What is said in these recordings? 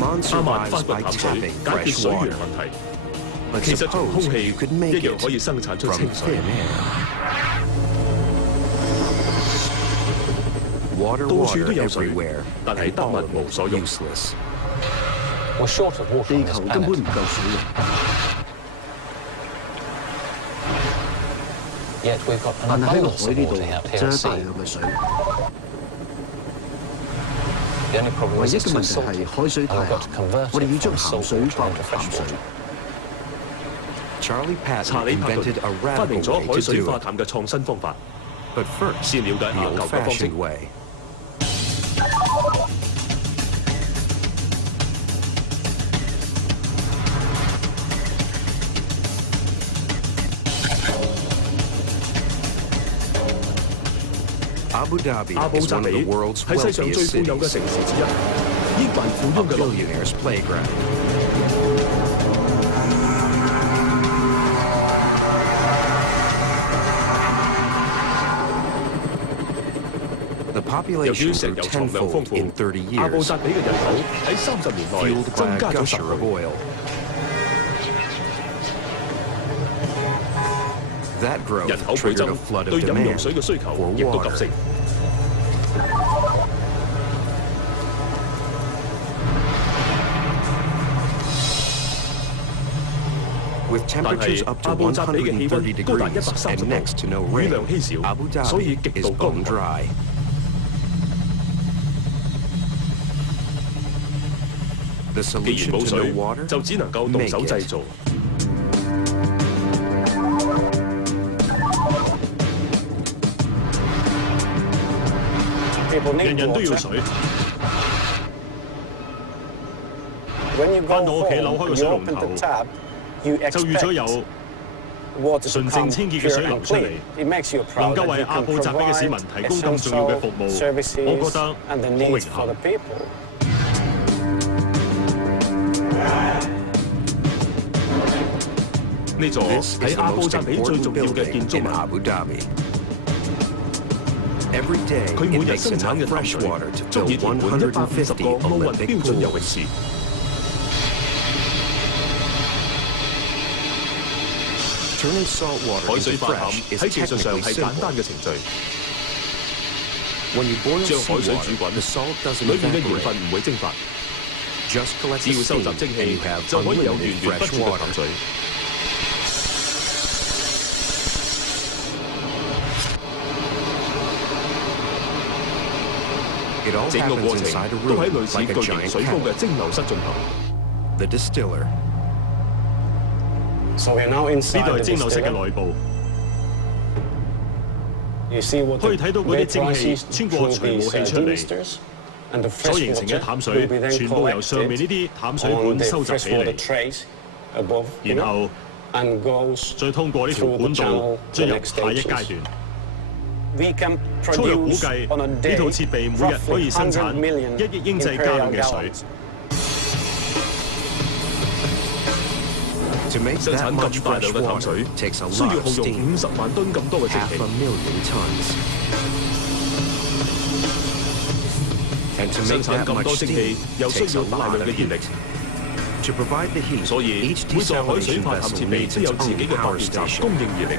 阿曼發掘淡水解決水源問題，其實同空氣一樣可以生產出清水。到處都有水，但係得物無所用。地球根本唔夠水用。但係喺個海呢度就有大量嘅水。唯一嘅問題係海水太鹹，我哋要將鹹水化為淡水。查理·帕頓發明咗海水化淡嘅創新方法，先了解下舊嘅方式。阿布扎比係世上最富有嘅城市之一，億萬富翁嘅樂園。由於石油藏量豐富，阿布扎比嘅人口喺30年內增加咗10倍。人口倍增對飲用水嘅需求亦都急升。但係阿布扎比嘅氣溫高達130度，雨量稀少，所以極度乾旱。既然冇水，就只能夠動手製造。人人都要水。返到屋企扭開個水龍頭，就預咗有純正清潔嘅水流出嚟，能夠為阿布扎比嘅市民提供咁重要嘅服務，我覺得好榮幸。呢座係阿布扎比最重要嘅建築物。佢每日生產嘅淡水足以填滿150個奧運標準游泳池。海水化淡喺技術上係簡單嘅程序。將海水煮滾，裏面嘅鹽分唔會蒸發，只要收集蒸氣就可以有源源不絕嘅淡水。整個過程都喺類似巨型水缸嘅蒸餾室進行。呢度係蒸餾室嘅內部，可以睇到嗰啲蒸氣穿過除霧器出嚟，所形成嘅淡水全部由上面呢啲淡水管收集起嚟，然後再通過呢條管道進入下一階段。粗略估計，呢套設備每日可以生產1億英制加侖嘅水。生產咁大量嘅淡水，需要耗用50萬噸咁多嘅蒸氣。生產咁多蒸氣，又需要大量嘅熱力，所以每座海水化淡設備都有自己嘅發電站供應熱力。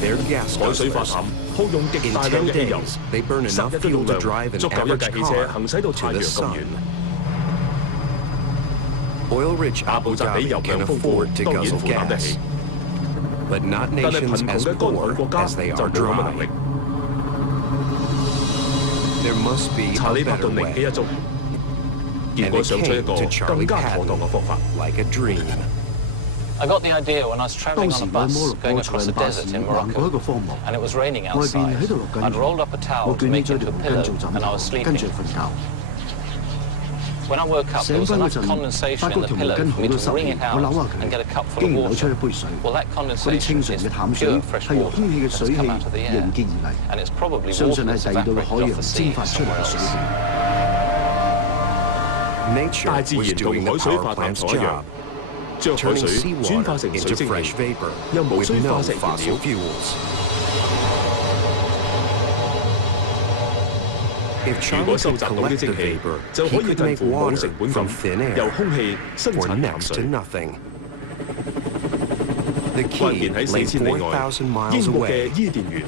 海水化淡耗用極大量嘅汽油，10日嘅用量足夠一架汽車行駛到太陽咁遠。阿布扎比油量豐富，當然負擔得起，但係貧窮嘅乾旱國家就冇咁嘅能力。查理·帕頓靈機一觸，結果想出一個更加妥當嘅方法。當時我摩洛哥坐緊巴士橫過一個荒漠，外邊喺度落緊雨，我捲起咗條毛巾做枕頭，跟住瞓覺。醒返嗰陣，發覺條毛巾好多濕氣，我扭下佢，竟然扭出一杯水。嗰啲清純嘅淡水係由空氣嘅水氣凝結而嚟，相信係第二度嘅海洋蒸發出嚟嘅水氣。大自然同海水化淡廠一樣，將海水轉化成水蒸氣，又無需化石燃料。如果收集到啲蒸氣，就可以近乎冇成本咁由空氣生產淡水。關鍵喺4000里外，英國嘅伊甸園。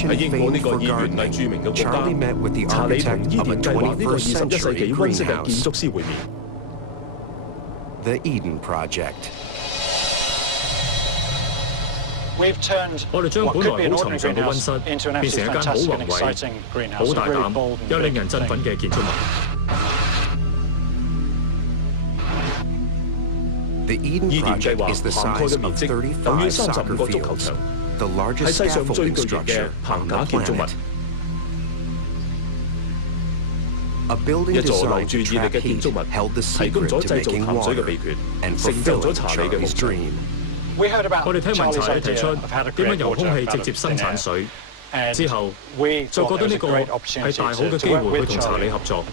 喺英國呢個以園藝著名嘅國家，查理同伊甸計劃呢個21世紀溫室嘅建築師會面。我哋將本來好尋常嘅溫室變成一間好宏偉、好大膽、又令人振奮嘅建築物。伊甸計劃涵蓋嘅面積等於35個足球場。係世上最巨型嘅棚架建築物，一座留住熱力嘅建築物，提供咗製造淡水嘅秘訣，成就咗查理嘅夢想。我哋聽聞查理提出點樣由空氣直接生產水，之後就覺得呢個係大好嘅機會去同查理合作，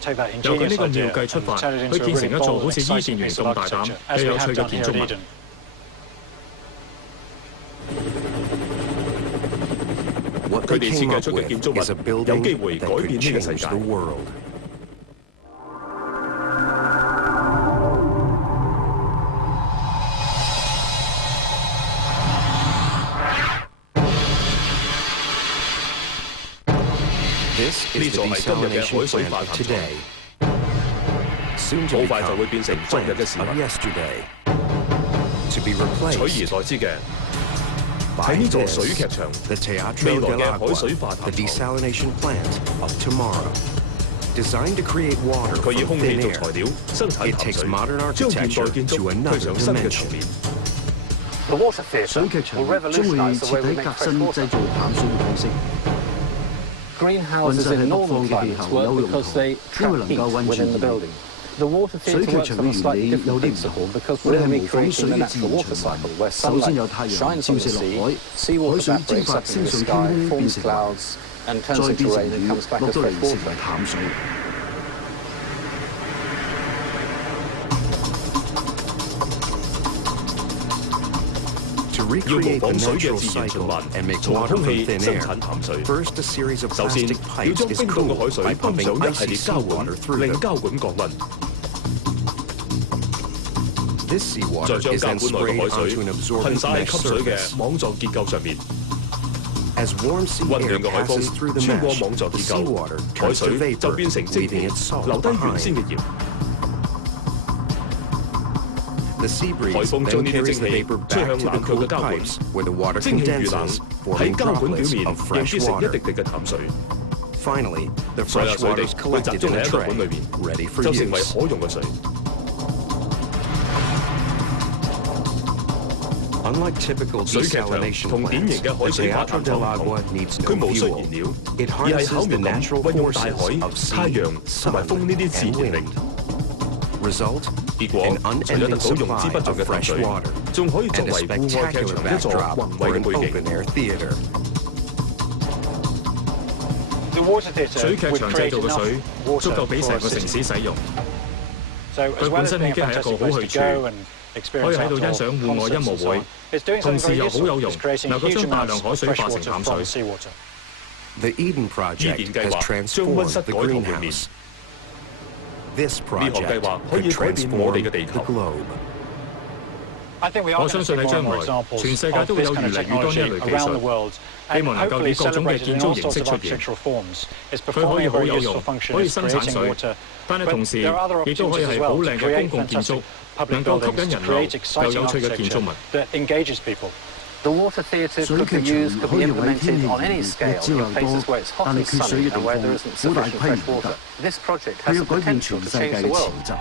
由佢呢個妙計出發，去建成一座好似伊甸園咁大膽又有趣嘅建築物。佢哋設計出嘅建築物有機會改變呢個世界。呢座係今日嘅海水化淡廠，好快就會變成昨日嘅事物。取而代之嘅係呢座水劇場，未來嘅海水化淡廠。佢以空氣做材料，生產淡水，將現代建築推上新嘅層面。水劇場將會徹底革新製造淡水嘅方式。溫室喺北方嘅氣候有用途，因為能夠溫住熱力。水劇場嘅原理有啲唔同，我哋係模仿水嘅自然循環。首先有太陽照射落海，海水蒸發升上天空變成雲，再變成雨，落到嚟成為淡水。要模仿水嘅自然循環，從空氣生產淡水。首先要將冰凍嘅海水泵上一系列膠管，令膠管降溫。再將膠管內嘅海水噴灑喺吸水嘅網狀結構上面。溫暖嘅海風穿過網狀結構，海水就變成蒸氣，留低原先嘅鹽。海風將呢啲蒸氣吹向冷卻嘅膠管，蒸氣越冷，喺膠管表面亦變成一滴滴嘅淡水。所有水滴會集中喺一個管裏面，就成為可用嘅水。水劇場同典型嘅海水化淡廠唔同，佢無需燃料，而係巧妙咁運用大海、太陽同埋風呢啲自然力。結果，除咗得到用之不盡嘅淡水，仲可以作為戶外劇場一座宏偉嘅背景。水劇場製造嘅水足夠俾成個城市使用。佢本身已經係一個好去處，可以喺度欣賞戶外音樂會，同時又好有用，能夠將大量海水化成淡水。伊甸計劃將溫室改頭換面。呢項計劃可以改變我哋嘅地球。我相信喺將來，全世界都會有越嚟越多呢一類技術，希望能夠以各種嘅建築形式出現。佢可以好有用，可以生產水，但係同時亦都可以係好靚嘅公共建築，能夠吸引人流又有趣嘅建築物。水劇場可以用喺天氣炎熱、日照又多，但係缺水嘅地方，好大規模得。佢要改變全世界嘅潛質。